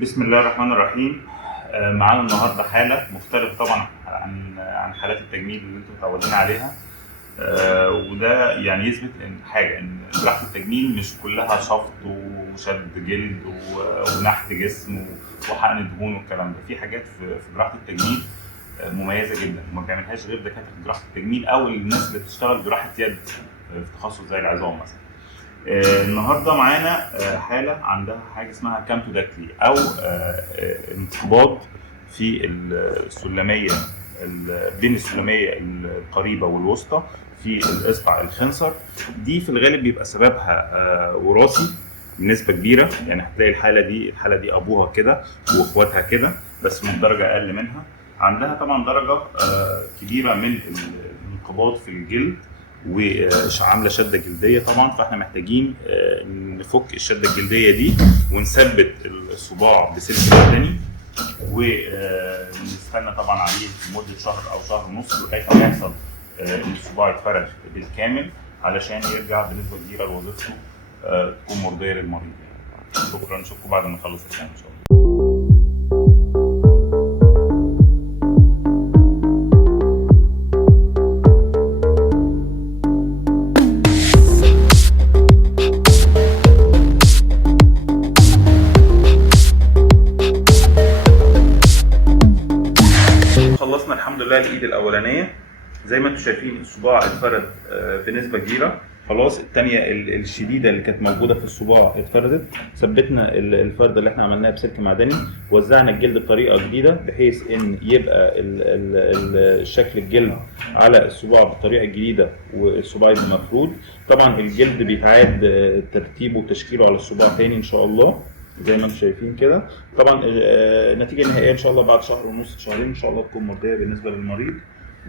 بسم الله الرحمن الرحيم. معانا النهارده حالة مختلفة طبعا عن حالات التجميل اللي انتم متعودين عليها. وده يعني يثبت ان جراحة التجميل مش كلها شفط وشد جلد ونحت جسم وحقن دهون والكلام ده. في حاجات في جراحة التجميل مميزة جدا وما بيعملهاش غير دكاترة جراحة التجميل او الناس اللي بتشتغل جراحة يد في تخصص زي العظام مثلا. النهارده معانا حاله عندها حاجه اسمها كامتوداكتلي او انقباض في السلميه بين السلميه القريبه والوسطى في الاصبع الخنصر. دي في الغالب بيبقى سببها وراثي بنسبه كبيره، يعني هتلاقي الحاله دي ابوها كده واخواتها كده بس من درجه اقل منها. عندها طبعا درجه كبيره من الانقباض في الجلد وعامله شده جلديه طبعا، فاحنا محتاجين نفك الشده الجلديه دي ونثبت الصباع بسلك معدني ونستنى طبعا عليه لمده شهر او شهر ونص لغايه ما يحصل ان الصباع يتفرد بالكامل علشان يرجع بنسبه كبيره لوظيفته تكون مرضيه للمريض. شكرا، نشوفكم بعد ما نخلص الكلام ان شاء الله. خلصنا الحمد لله الايد الاولانيه، زي ما انتم شايفين الصباع اتفرد بنسبه كبيره. خلاص الثانيه الشديده اللي كانت موجوده في الصباع اتفردت. ثبتنا الفرده اللي احنا عملناها بسلك معدني، وزعنا الجلد بطريقه جديده بحيث ان يبقى شكل الجلد على الصباع بالطريقه الجديده والصباع يبقى مفرود. طبعا الجلد بيتعاد ترتيبه وتشكيله على الصباع تاني ان شاء الله زي ما انتم شايفين كده. طبعا النتيجه النهائيه ان شاء الله بعد شهر ونص شهرين ان شاء الله تكون مرضيه بالنسبه للمريض،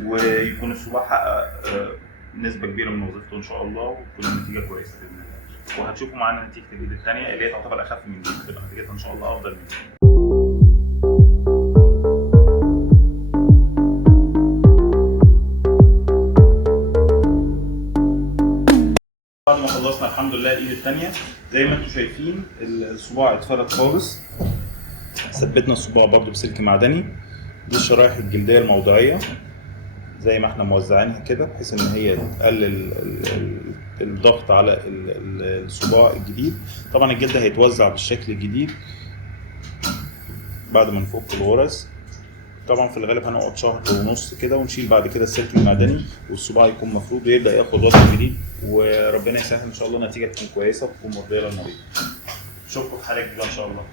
ويكون الصباع حقق نسبه كبيره من وظيفته ان شاء الله، وتكون النتيجه كويسه باذن الله. وهتشوفوا معانا نتيجه الايد الثانيه اللي هي تعتبر اخف من دي، هتبقى نتيجتها ان شاء الله افضل من دي. بعد ما خلصنا الحمد لله الايد الثانيه زي ما انتم شايفين الصباع اتفرد خالص. ثبتنا الصباع برضو بسلك معدني. دي الشرايح الجلديه الموضعيه زي ما احنا موزعينها كده بحيث ان هي تقلل الضغط على الصباع الجديد. طبعا الجلد هيتوزع بالشكل الجديد بعد ما نفك الغرز. طبعا في الغالب هنقعد شهر ونص كده ونشيل بعد كده السلك المعدني والصباع يكون مفروض ويبدا ياخد وضع جديد، وربنا يسهل ان شاء الله النتيجه تكون كويسه وتكون مرضيه للمريض. نشوفكم في حاله جديده ان شاء الله.